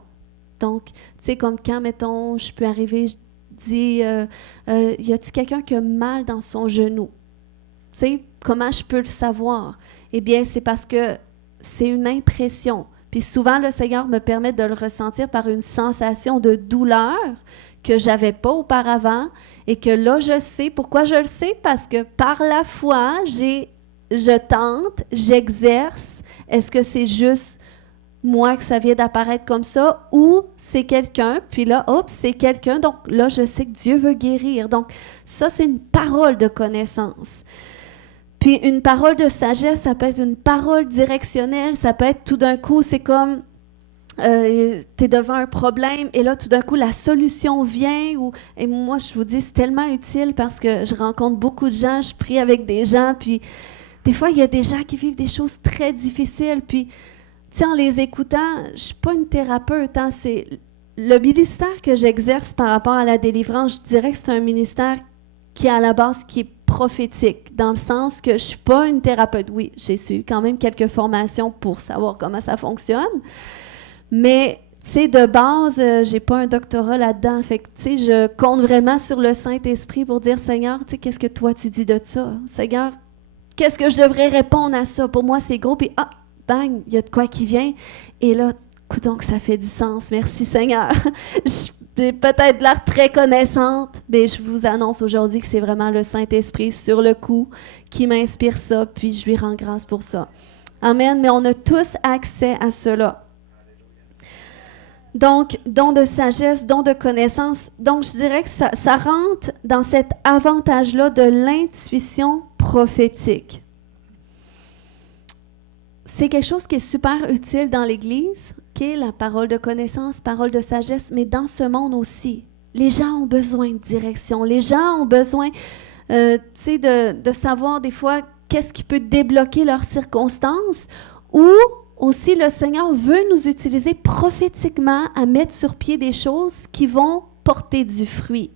Donc, tu sais, comme quand, mettons, je peux arriver, je dis, y a-t-il quelqu'un qui a mal dans son genou? Tu sais, comment je peux le savoir? Eh bien, c'est parce que c'est une impression. Puis souvent, le Seigneur me permet de le ressentir par une sensation de douleur que je n'avais pas auparavant et que là, je sais. Pourquoi je le sais? Parce que par la foi, je tente, j'exerce. Est-ce que c'est juste moi que ça vient d'apparaître comme ça ou c'est quelqu'un? Puis là, hop, c'est quelqu'un. Donc là, je sais que Dieu veut guérir. Donc ça, c'est une parole de connaissance. Puis une parole de sagesse, ça peut être une parole directionnelle, ça peut être tout d'un coup, c'est comme tu es devant un problème et là, tout d'un coup, la solution vient. Et moi, je vous dis, c'est tellement utile parce que je rencontre beaucoup de gens, je prie avec des gens, puis des fois, il y a des gens qui vivent des choses très difficiles, puis tu sais, en les écoutant, je ne suis pas une thérapeute, hein, c'est le ministère que j'exerce par rapport à la délivrance, je dirais que c'est un ministère qui est à la base, qui est prophétique, dans le sens que je ne suis pas une thérapeute. Oui, j'ai suivi quand même quelques formations pour savoir comment ça fonctionne, mais tu sais, de base, je n'ai pas un doctorat là-dedans. Fait que, tu sais, je compte vraiment sur le Saint-Esprit pour dire, Seigneur, tu sais, qu'est-ce que toi tu dis de ça? Seigneur, qu'est-ce que je devrais répondre à ça? Pour moi, c'est gros, puis bang, il y a de quoi qui vient. Et là, écoute, donc ça fait du sens. Merci, Seigneur. J'ai peut-être l'air très connaissante, mais je vous annonce aujourd'hui que c'est vraiment le Saint-Esprit sur le coup qui m'inspire ça, puis je lui rends grâce pour ça. Amen, mais on a tous accès à cela. Donc, don de sagesse, don de connaissance. Donc, je dirais que ça rentre dans cet avantage-là de l'intuition prophétique. C'est quelque chose qui est super utile dans l'Église, la parole de connaissance, parole de sagesse, mais dans ce monde aussi. Les gens ont besoin de direction. Les gens ont besoin de savoir des fois qu'est-ce qui peut débloquer leurs circonstances ou aussi le Seigneur veut nous utiliser prophétiquement à mettre sur pied des choses qui vont porter du fruit,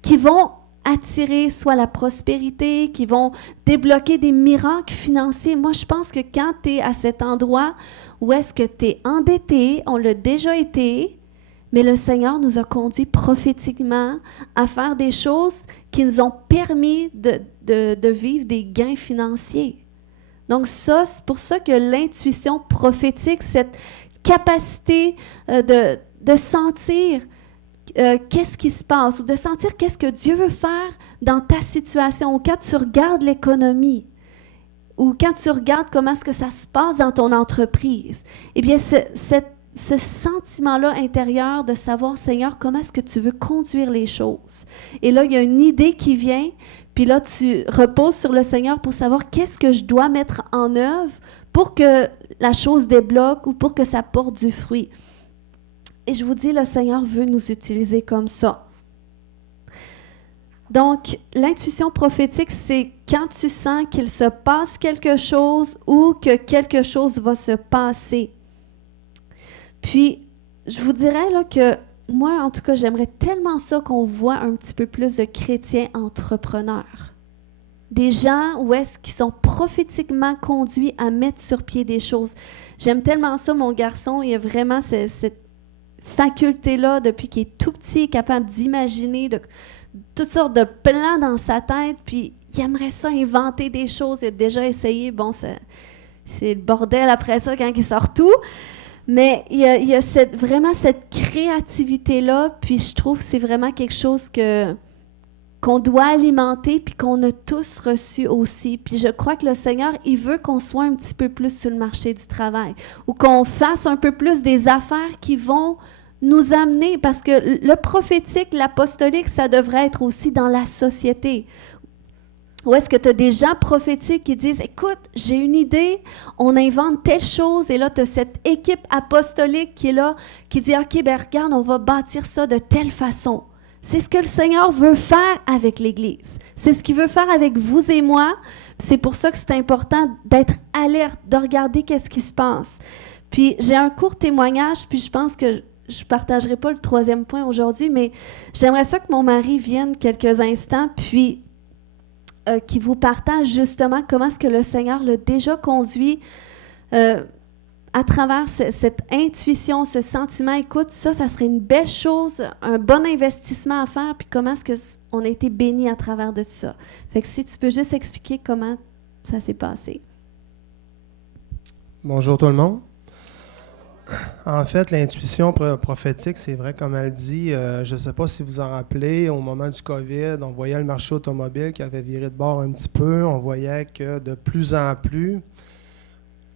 qui vont attirer soit la prospérité, qui vont débloquer des miracles financiers. Moi, je pense que quand tu es à cet endroit où est-ce que tu es endetté, on l'a déjà été, mais le Seigneur nous a conduits prophétiquement à faire des choses qui nous ont permis de vivre des gains financiers. Donc ça, c'est pour ça que l'intuition prophétique, cette capacité de sentir qu'est-ce qui se passe, ou de sentir qu'est-ce que Dieu veut faire dans ta situation, ou quand tu regardes l'économie, ou quand tu regardes comment est-ce que ça se passe dans ton entreprise, eh bien, ce sentiment-là intérieur de savoir, Seigneur, comment est-ce que tu veux conduire les choses. Et là, il y a une idée qui vient, puis là, tu reposes sur le Seigneur pour savoir qu'est-ce que je dois mettre en œuvre pour que la chose débloque ou pour que ça porte du fruit. Et je vous dis, le Seigneur veut nous utiliser comme ça. Donc, l'intuition prophétique, c'est quand tu sens qu'il se passe quelque chose ou que quelque chose va se passer. Puis, je vous dirais là, que moi, en tout cas, j'aimerais tellement ça qu'on voit un petit peu plus de chrétiens entrepreneurs. Des gens où est-ce qu'ils sont prophétiquement conduits à mettre sur pied des choses. J'aime tellement ça, mon garçon, il a vraiment cette faculté-là, depuis qu'il est tout petit, il est capable d'imaginer toutes sortes de plans dans sa tête, puis il aimerait ça inventer des choses. Il a déjà essayé, bon, c'est le bordel après ça quand il sort tout, mais il y a vraiment cette créativité-là, puis je trouve que c'est vraiment quelque chose qu'on doit alimenter, puis qu'on a tous reçu aussi. Puis je crois que le Seigneur, il veut qu'on soit un petit peu plus sur le marché du travail, ou qu'on fasse un peu plus des affaires qui vont nous amener, parce que le prophétique, l'apostolique, ça devrait être aussi dans la société. Ou est-ce que tu as des gens prophétiques qui disent, écoute, j'ai une idée, on invente telle chose, et là, tu as cette équipe apostolique qui est là, qui dit, OK, ben regarde, on va bâtir ça de telle façon. C'est ce que le Seigneur veut faire avec l'Église. C'est ce qu'il veut faire avec vous et moi. C'est pour ça que c'est important d'être alerte, de regarder qu'est-ce qui se passe. Puis, j'ai un court témoignage, puis je pense que je partagerai pas le troisième point aujourd'hui, mais j'aimerais ça que mon mari vienne quelques instants, puis qu'il vous partage justement comment est-ce que le Seigneur l'a déjà conduit à travers cette intuition, ce sentiment. Écoute, ça serait une belle chose, un bon investissement à faire, puis comment est-ce qu'on a été bénis à travers de ça. Fait que si tu peux juste expliquer comment ça s'est passé. Bonjour tout le monde. En fait, l'intuition prophétique, c'est vrai, comme elle dit, je ne sais pas si vous vous en rappelez, au moment du COVID, on voyait le marché automobile qui avait viré de bord un petit peu. On voyait que de plus en plus,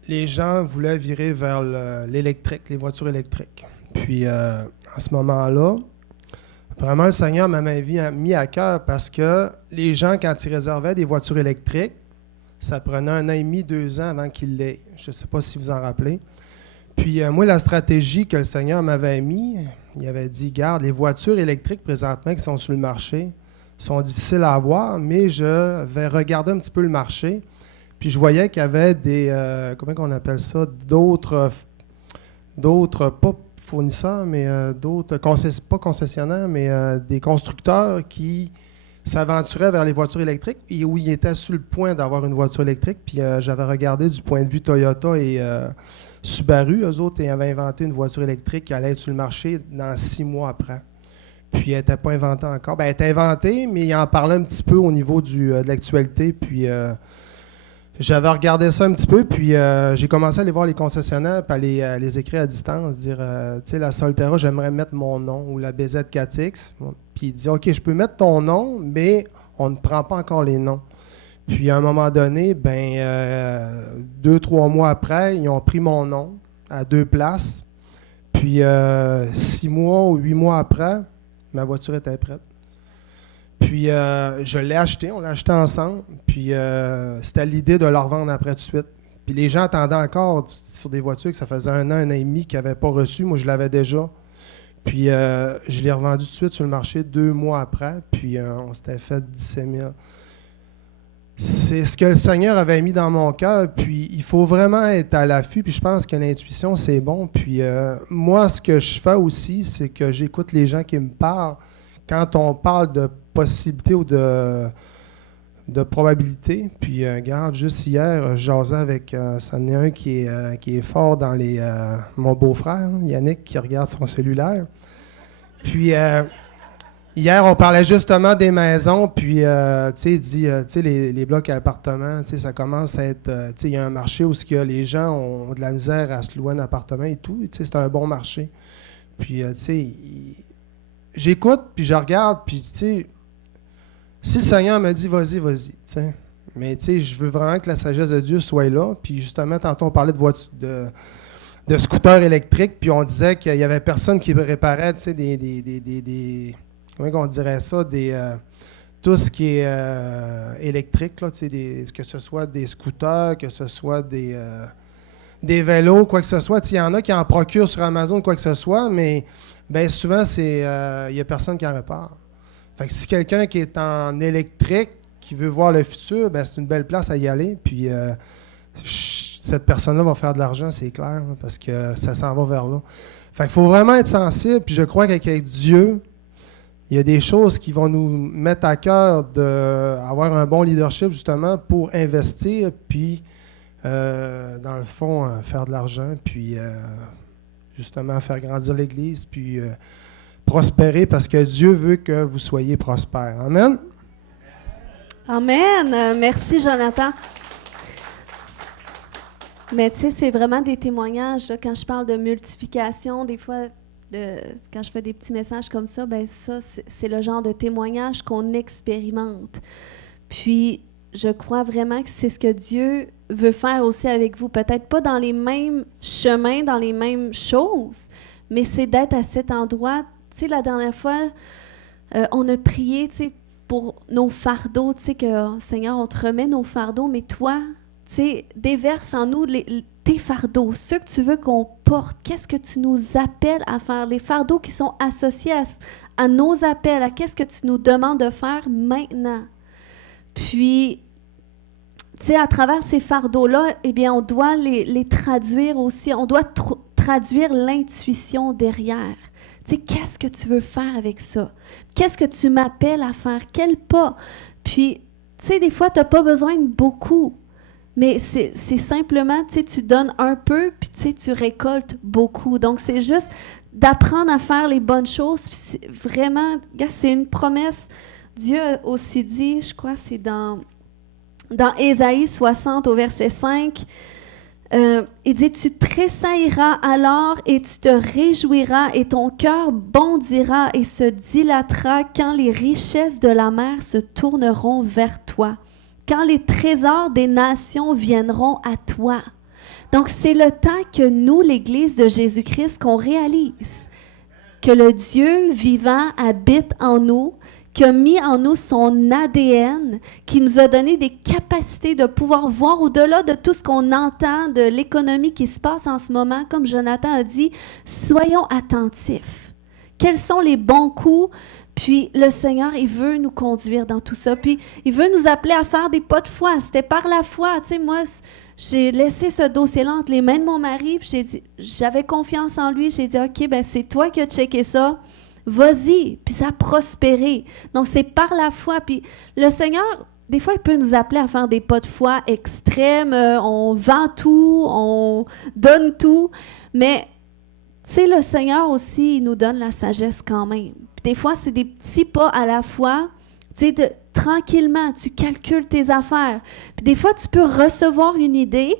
les gens voulaient virer vers l'électrique, les voitures électriques. Puis, à ce moment-là, vraiment, le Seigneur m'avait mis à cœur parce que les gens, quand ils réservaient des voitures électriques, ça prenait 1 an et demi, 2 ans avant qu'ils l'aient. Je ne sais pas si vous en rappelez. Puis moi, la stratégie que le Seigneur m'avait mis, il avait dit, garde, les voitures électriques présentement qui sont sur le marché sont difficiles à avoir, mais je vais regarder un petit peu le marché. Puis je voyais qu'il y avait des, comment on appelle ça, d'autres, pas fournisseurs, mais d'autres, pas concessionnaires, mais des constructeurs qui s'aventuraient vers les voitures électriques et où ils étaient sur le point d'avoir une voiture électrique. Puis j'avais regardé du point de vue Toyota et Subaru, eux autres, ils avaient inventé une voiture électrique qui allait être sur le marché dans 6 mois après. Puis elle n'était pas inventée encore. Bien, elle était inventée, mais ils en parlaient un petit peu au niveau de l'actualité. Puis j'avais regardé ça un petit peu, puis j'ai commencé à aller voir les concessionnaires, puis à les écrire à distance, dire, tu sais, la Solterra, j'aimerais mettre mon nom, ou la BZ4X. Puis il dit, OK, je peux mettre ton nom, mais on ne prend pas encore les noms. Puis à un moment donné, 2-3 mois après, ils ont pris mon nom à 2 places. Puis 6 mois ou 8 mois après, ma voiture était prête. Puis je l'ai acheté, on l'a acheté ensemble. Puis c'était l'idée de la revendre après tout de suite. Puis les gens attendaient encore sur des voitures que ça faisait 1 an et demi qu'ils n'avaient pas reçu. Moi, je l'avais déjà. Puis je l'ai revendu tout de suite sur le marché 2 mois après. Puis on s'était fait 17 000. C'est ce que le Seigneur avait mis dans mon cœur, puis il faut vraiment être à l'affût, puis je pense que l'intuition, c'est bon. Puis moi, ce que je fais aussi, c'est que j'écoute les gens qui me parlent. Quand on parle de possibilités ou de probabilités, puis regarde, juste hier, je jasais avec, ça en est un qui est fort dans mon beau-frère, Yannick, qui regarde son cellulaire. Puis... hier, on parlait justement des maisons, puis, tu sais, il dit, tu sais, les blocs à appartements, tu sais, ça commence à être, tu sais, il y a un marché où les gens ont de la misère à se louer un appartement et tout, tu sais, c'est un bon marché. Puis, tu sais, j'écoute, puis je regarde, puis, tu sais, si le Seigneur me dit, vas-y, tu sais, mais, tu sais, je veux vraiment que la sagesse de Dieu soit là, puis justement, tantôt, on parlait de voitures, de scooters électriques, puis on disait qu'il y avait personne qui réparait, tu sais, des comment on dirait ça, tout ce qui est électrique, là, que ce soit des scooters, que ce soit des vélos, quoi que ce soit. Il y en a qui en procurent sur Amazon, quoi que ce soit, mais bien souvent, il n'y a personne qui en répare. Fait que si quelqu'un qui est en électrique, qui veut voir le futur, ben c'est une belle place à y aller. Puis cette personne-là va faire de l'argent, c'est clair, là, parce que ça s'en va vers là. Fait qu'il faut vraiment être sensible, puis je crois qu'avec Dieu, il y a des choses qui vont nous mettre à cœur d'avoir un bon leadership, justement, pour investir, puis, dans le fond, faire de l'argent, puis, justement, faire grandir l'Église, puis prospérer, parce que Dieu veut que vous soyez prospères. Amen? Amen. Merci, Jonathan. Mais tu sais, c'est vraiment des témoignages, là, quand je parle de multiplication, des fois... quand je fais des petits messages comme ça, ben ça, c'est le genre de témoignage qu'on expérimente. Puis, je crois vraiment que c'est ce que Dieu veut faire aussi avec vous. Peut-être pas dans les mêmes chemins, dans les mêmes choses, mais c'est d'être à cet endroit. Tu sais, la dernière fois, on a prié, tu sais, pour nos fardeaux, tu sais, que Seigneur, on te remet nos fardeaux, mais toi, tu sais, déverse en nous tes fardeaux, ceux que tu veux qu'on porte. Qu'est-ce que tu nous appelles à faire? Les fardeaux qui sont associés à nos appels, à qu'est-ce que tu nous demandes de faire maintenant? Puis, tu sais, à travers ces fardeaux-là, eh bien, on doit les traduire aussi. On doit traduire l'intuition derrière. Tu sais, qu'est-ce que tu veux faire avec ça? Qu'est-ce que tu m'appelles à faire? Quel pas? Puis, tu sais, des fois, tu n'as pas besoin de beaucoup. Mais c'est simplement, tu sais, tu donnes un peu, puis tu sais, tu récoltes beaucoup. Donc, c'est juste d'apprendre à faire les bonnes choses. Puis vraiment, c'est une promesse. Dieu a aussi dit, je crois, c'est dans Ésaïe 60 au verset 5, il dit « Tu tressailleras alors et tu te réjouiras et ton cœur bondira et se dilatera quand les richesses de la mer se tourneront vers toi, quand les trésors des nations viendront à toi. » Donc, c'est le temps que nous, l'Église de Jésus-Christ, qu'on réalise que le Dieu vivant habite en nous, qui a mis en nous son ADN, qui nous a donné des capacités de pouvoir voir au-delà de tout ce qu'on entend, de l'économie qui se passe en ce moment. Comme Jonathan a dit, soyons attentifs. Quels sont les bons coups? Puis le Seigneur, il veut nous conduire dans tout ça. Puis il veut nous appeler à faire des pas de foi. C'était par la foi. Tu sais, moi, j'ai laissé ce dossier-là entre les mains de mon mari, puis j'ai dit, j'avais confiance en lui. J'ai dit, OK, ben c'est toi qui as checké ça. Vas-y, puis ça a prospéré. Donc, c'est par la foi. Puis le Seigneur, des fois, il peut nous appeler à faire des pas de foi extrêmes. On vend tout, on donne tout. Mais, tu sais, le Seigneur aussi, il nous donne la sagesse quand même. Puis des fois, c'est des petits pas à la fois. Tu sais, tranquillement, tu calcules tes affaires. Puis des fois, tu peux recevoir une idée.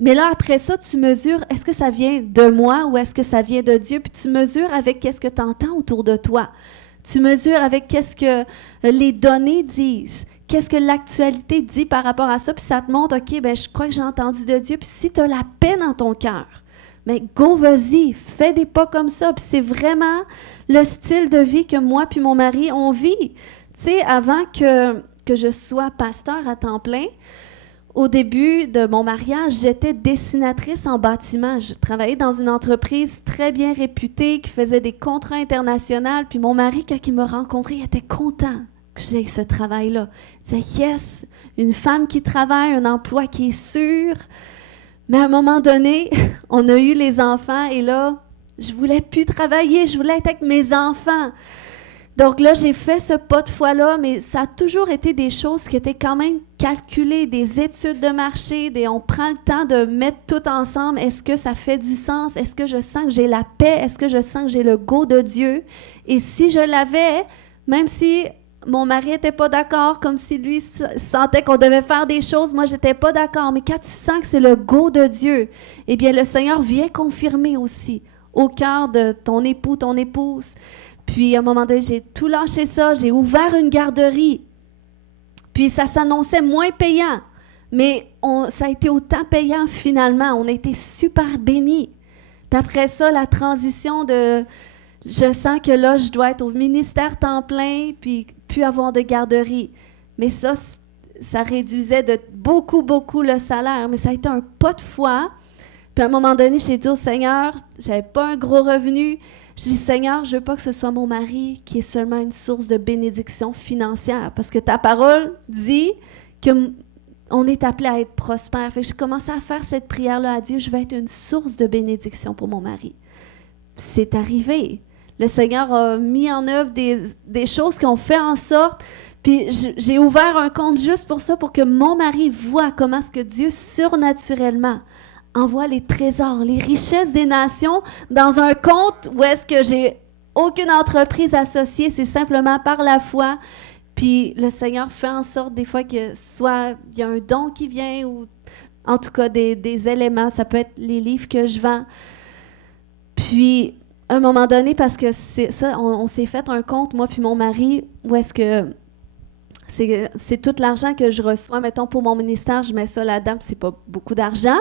Mais là, après ça, tu mesures, est-ce que ça vient de moi ou est-ce que ça vient de Dieu? Puis tu mesures avec qu'est-ce que tu entends autour de toi. Tu mesures avec qu'est-ce que les données disent. Qu'est-ce que l'actualité dit par rapport à ça? Puis ça te montre, OK, ben je crois que j'ai entendu de Dieu. Puis si tu as la paix dans ton cœur, mais go, vas-y, fais des pas comme ça. Puis c'est vraiment le style de vie que moi puis mon mari, on vit. Tu sais, avant que je sois pasteur à temps plein, au début de mon mariage, j'étais dessinatrice en bâtiment. Je travaillais dans une entreprise très bien réputée qui faisait des contrats internationaux. Puis mon mari, quand il m'a rencontré, il était content que j'aie ce travail-là. Il disait « Yes, une femme qui travaille, un emploi qui est sûr. » Mais à un moment donné, on a eu les enfants et là, je voulais plus travailler, je voulais être avec mes enfants. Donc là, j'ai fait ce pas de foi-là, mais ça a toujours été des choses qui étaient quand même calculées, des études de marché, on prend le temps de mettre tout ensemble. Est-ce que ça fait du sens? Est-ce que je sens que j'ai la paix? Est-ce que je sens que j'ai le go de Dieu? Et si je l'avais, même si mon mari n'était pas d'accord, comme si lui sentait qu'on devait faire des choses, moi, je n'étais pas d'accord. Mais quand tu sens que c'est le go de Dieu, eh bien, le Seigneur vient confirmer aussi au cœur de ton époux, ton épouse. Puis, à un moment donné, j'ai tout lâché ça. J'ai ouvert une garderie. Puis, ça s'annonçait moins payant. Mais ça a été autant payant, finalement. On a été super bénis. Puis après ça, la transition de... Je sens que là, je dois être au ministère temps plein, puis plus avoir de garderie. Mais ça réduisait de beaucoup, beaucoup le salaire. Mais ça a été un pas de foi. Puis, à un moment donné, j'ai dit au Seigneur, j'avais pas un gros revenu. Je dis, Seigneur, je ne veux pas que ce soit mon mari qui est seulement une source de bénédiction financière, parce que ta parole dit qu'on est appelé à être prospère. Fait que j'ai commencé à faire cette prière-là à Dieu, je veux être une source de bénédiction pour mon mari. Puis c'est arrivé. Le Seigneur a mis en œuvre des choses qui ont fait en sorte, puis j'ai ouvert un compte juste pour ça, pour que mon mari voie comment est-ce que Dieu, surnaturellement, envoie les trésors, les richesses des nations dans un compte où est-ce que j'ai aucune entreprise associée, c'est simplement par la foi. Puis le Seigneur fait en sorte des fois que soit il y a un don qui vient ou en tout cas des éléments, ça peut être les livres que je vends. Puis à un moment donné, parce que c'est ça, on s'est fait un compte, moi puis mon mari, où est-ce que c'est tout l'argent que je reçois, mettons pour mon ministère, je mets ça là-dedans, puis c'est pas beaucoup d'argent.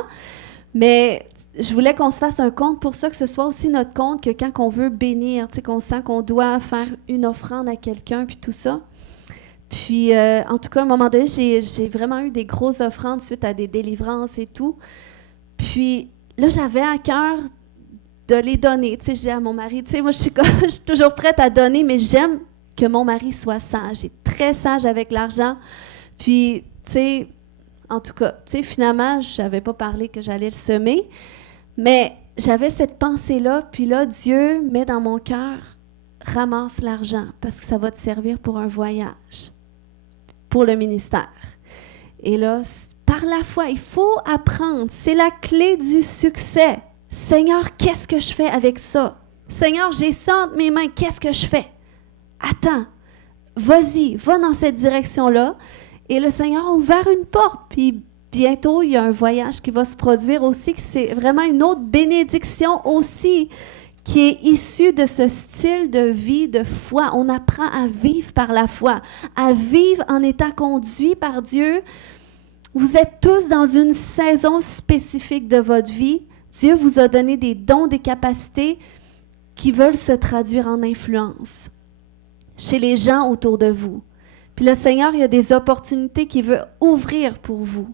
Mais je voulais qu'on se fasse un compte pour ça, que ce soit aussi notre compte, que quand on veut bénir, tu sais, qu'on sent qu'on doit faire une offrande à quelqu'un, puis tout ça. Puis, en tout cas, à un moment donné, j'ai vraiment eu des grosses offrandes suite à des délivrances et tout. Puis là, j'avais à cœur de les donner. Tu sais, je dis à mon mari, tu sais, moi, je suis toujours prête à donner, mais j'aime que mon mari soit sage. Il est très sage avec l'argent. Puis, tu sais... En tout cas, tu sais, finalement, je n'avais pas parlé que j'allais le semer. Mais j'avais cette pensée-là, puis là, Dieu met dans mon cœur, ramasse l'argent, parce que ça va te servir pour un voyage, pour le ministère. Et là, par la foi, il faut apprendre. C'est la clé du succès. Seigneur, qu'est-ce que je fais avec ça? Seigneur, j'ai ça entre mes mains, qu'est-ce que je fais? Attends, vas-y, va dans cette direction-là. Et le Seigneur a ouvert une porte, puis bientôt, il y a un voyage qui va se produire aussi, que c'est vraiment une autre bénédiction aussi, qui est issue de ce style de vie, de foi. On apprend à vivre par la foi, à vivre en étant conduit par Dieu. Vous êtes tous dans une saison spécifique de votre vie. Dieu vous a donné des dons, des capacités qui veulent se traduire en influence chez les gens autour de vous. Puis le Seigneur, il y a des opportunités qu'il veut ouvrir pour vous,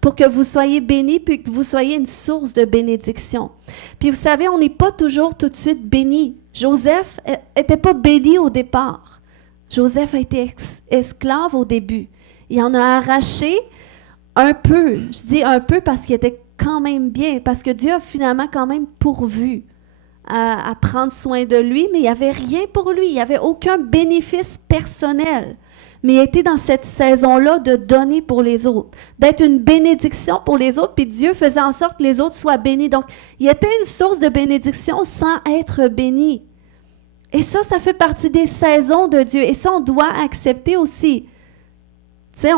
pour que vous soyez bénis, puis que vous soyez une source de bénédiction. Puis vous savez, on n'est pas toujours tout de suite béni. Joseph n'était pas béni au départ. Joseph a été esclave au début. Il en a arraché un peu. Je dis un peu parce qu'il était quand même bien, parce que Dieu a finalement quand même pourvu à prendre soin de lui, mais il n'y avait rien pour lui. Il n'y avait aucun bénéfice personnel. Mais il était dans cette saison-là de donner pour les autres, d'être une bénédiction pour les autres, puis Dieu faisait en sorte que les autres soient bénis. Donc, il était une source de bénédiction sans être béni. Et ça fait partie des saisons de Dieu. Et ça, on doit accepter aussi. Tu sais,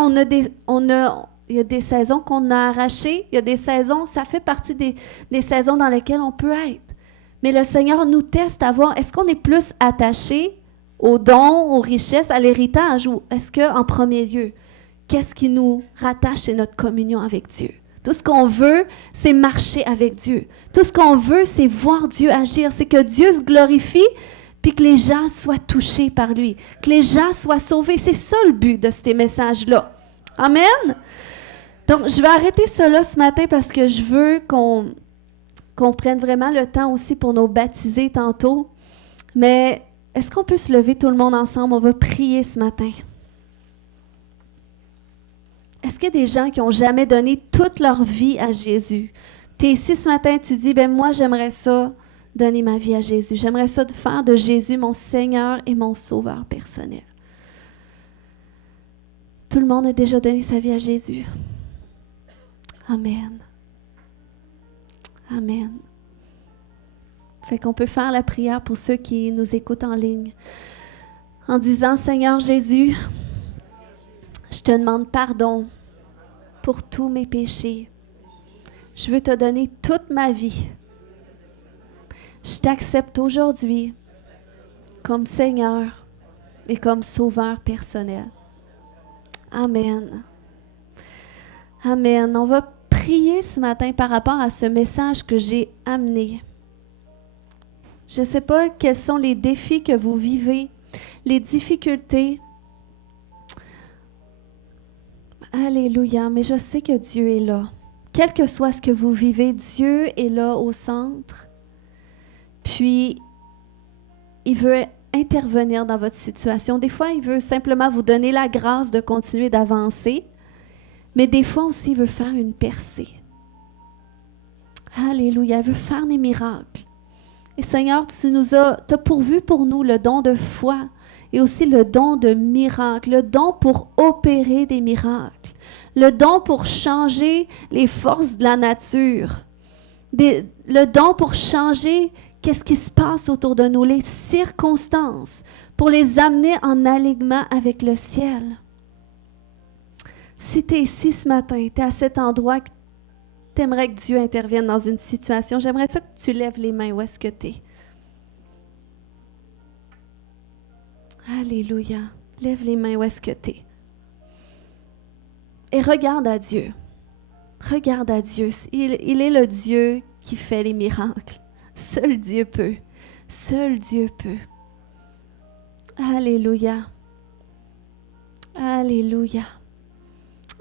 il y a des saisons qu'on a arrachées, il y a des saisons, ça fait partie des saisons dans lesquelles on peut être. Mais le Seigneur nous teste à voir, est-ce qu'on est plus attaché aux dons, aux richesses, à l'héritage, ou est-ce qu'en premier lieu, qu'est-ce qui nous rattache, c'est notre communion avec Dieu? Tout ce qu'on veut, c'est marcher avec Dieu. Tout ce qu'on veut, c'est voir Dieu agir, c'est que Dieu se glorifie, puis que les gens soient touchés par lui, que les gens soient sauvés. C'est ça le but de ces messages-là. Amen? Donc, je vais arrêter cela ce matin parce que je veux qu'on prenne vraiment le temps aussi pour nos baptisés tantôt. Mais est-ce qu'on peut se lever tout le monde ensemble? On va prier ce matin. Est-ce qu'il y a des gens qui n'ont jamais donné toute leur vie à Jésus? Tu es ici ce matin, tu dis, moi, j'aimerais ça, donner ma vie à Jésus. J'aimerais ça de faire de Jésus mon Seigneur et mon Sauveur personnel. Tout le monde a déjà donné sa vie à Jésus. Amen. Amen. Fait qu'on peut faire la prière pour ceux qui nous écoutent en ligne en disant, Seigneur Jésus, je te demande pardon pour tous mes péchés. Je veux te donner toute ma vie. Je t'accepte aujourd'hui comme Seigneur et comme Sauveur personnel. Amen. Amen. On va prier ce matin par rapport à ce message que j'ai amené. Je ne sais pas quels sont les défis que vous vivez, les difficultés. Alléluia, mais je sais que Dieu est là. Quel que soit ce que vous vivez, Dieu est là au centre. Puis, il veut intervenir dans votre situation. Des fois, il veut simplement vous donner la grâce de continuer d'avancer, mais des fois aussi, il veut faire une percée. Alléluia, il veut faire des miracles. Et Seigneur, tu as pourvu pour nous le don de foi et aussi le don de miracle, le don pour opérer des miracles, le don pour changer les forces de la nature, le don pour changer qu'est-ce qui se passe autour de nous, les circonstances, pour les amener en alignement avec le ciel. Si tu es ici ce matin, tu es à cet endroit que tu aimerais que Dieu intervienne dans une situation, j'aimerais ça que tu lèves les mains. Où est-ce que tu es? Alléluia. Lève les mains. Où est-ce que tu es? Et regarde à Dieu. Regarde à Dieu. Il est le Dieu qui fait les miracles. Seul Dieu peut. Seul Dieu peut. Alléluia. Alléluia.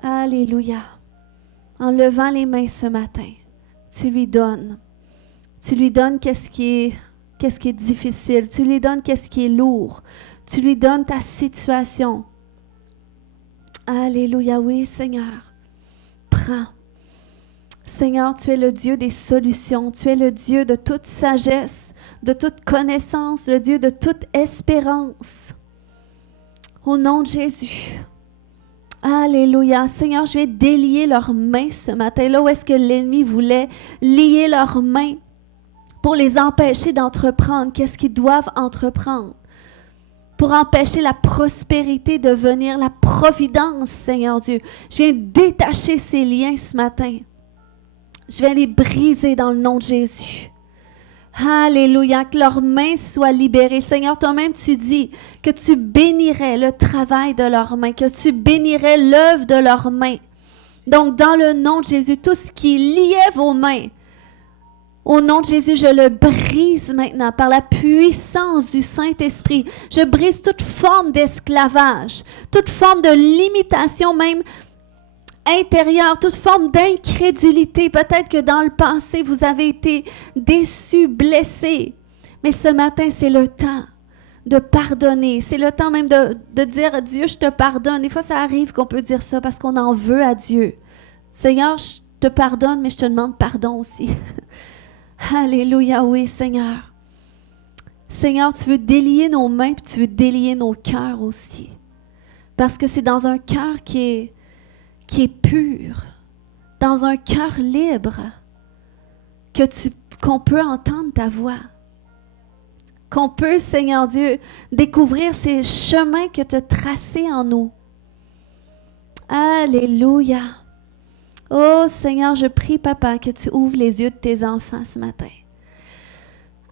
Alléluia. En levant les mains ce matin, tu lui donnes. Tu lui donnes qu'est-ce qui est difficile. Tu lui donnes qu'est-ce qui est lourd. Tu lui donnes ta situation. Alléluia. Oui, Seigneur. Prends. Seigneur, tu es le Dieu des solutions. Tu es le Dieu de toute sagesse, de toute connaissance, le Dieu de toute espérance. Au nom de Jésus. Alléluia. Seigneur, je vais délier leurs mains ce matin. Là où est-ce que l'ennemi voulait lier leurs mains pour les empêcher d'entreprendre, qu'est-ce qu'ils doivent entreprendre? Pour empêcher la prospérité de venir, la providence, Seigneur Dieu. Je viens détacher ces liens ce matin. Je viens les briser dans le nom de Jésus. Alléluia, que leurs mains soient libérées. Seigneur, toi-même, tu dis que tu bénirais le travail de leurs mains, que tu bénirais l'œuvre de leurs mains. Donc, dans le nom de Jésus, tout ce qui liait vos mains, au nom de Jésus, je le brise maintenant par la puissance du Saint-Esprit. Je brise toute forme d'esclavage, toute forme de limitation même intérieure, toute forme d'incrédulité. Peut-être que dans le passé, vous avez été déçus, blessés. Mais ce matin, c'est le temps de pardonner. C'est le temps même de dire à Dieu, je te pardonne. Des fois, ça arrive qu'on peut dire ça parce qu'on en veut à Dieu. Seigneur, je te pardonne, mais je te demande pardon aussi. Alléluia, oui, Seigneur. Seigneur, tu veux délier nos mains, puis tu veux délier nos cœurs aussi. Parce que c'est dans un cœur qui est pur, dans un cœur libre, qu'on peut entendre ta voix. Qu'on peut, Seigneur Dieu, découvrir ces chemins que tu as tracés en nous. Alléluia. Oh Seigneur, je prie, Papa, que tu ouvres les yeux de tes enfants ce matin,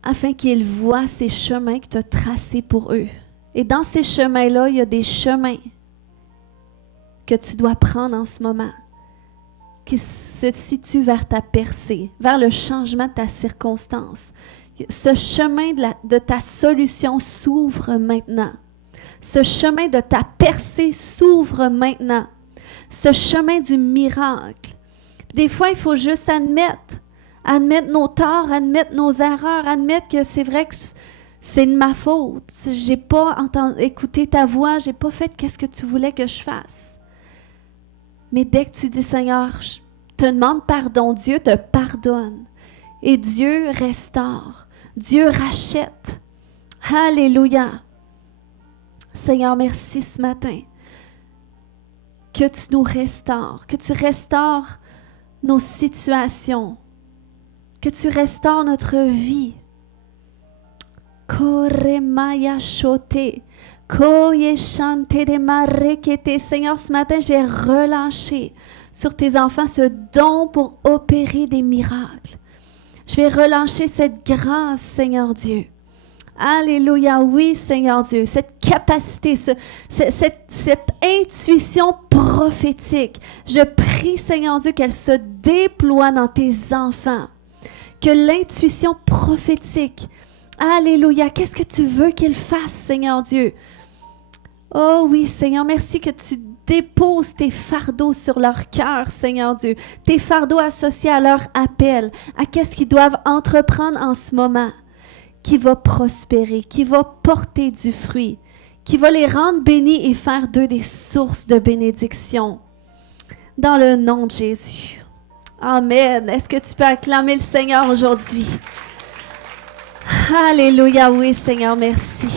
afin qu'ils voient ces chemins que tu as tracés pour eux. Et dans ces chemins-là, il y a des chemins que tu dois prendre en ce moment, qui se situent vers ta percée, vers le changement de ta circonstance. Ce chemin de ta solution s'ouvre maintenant. Ce chemin de ta percée s'ouvre maintenant. Ce chemin du miracle. Des fois, il faut juste admettre nos torts, admettre nos erreurs, admettre que c'est vrai que c'est de ma faute. J'ai pas écouté ta voix, j'ai pas fait qu'est-ce que tu voulais que je fasse. Mais dès que tu dis, Seigneur, je te demande pardon, Dieu te pardonne. Et Dieu restaure. Dieu rachète. Alléluia. Seigneur, merci ce matin. Que tu nous restaures, que tu restaures nos situations, que tu restaures notre vie. Seigneur, ce matin, j'ai relâché sur tes enfants ce don pour opérer des miracles. Je vais relâcher cette grâce, Seigneur Dieu. Alléluia, oui, Seigneur Dieu, cette capacité, cette intuition prophétique. Je prie, Seigneur Dieu, qu'elle se déploie dans tes enfants. Que l'intuition prophétique, alléluia, qu'est-ce que tu veux qu'ils fassent, Seigneur Dieu? Oh oui, Seigneur, merci que tu déposes tes fardeaux sur leur cœur, Seigneur Dieu. Tes fardeaux associés à leur appel, à qu'est-ce qu'ils doivent entreprendre en ce moment, qui va prospérer, qui va porter du fruit, qui va les rendre bénis et faire d'eux des sources de bénédiction. Dans le nom de Jésus. Amen. Est-ce que tu peux acclamer le Seigneur aujourd'hui? Alléluia, oui, Seigneur, merci.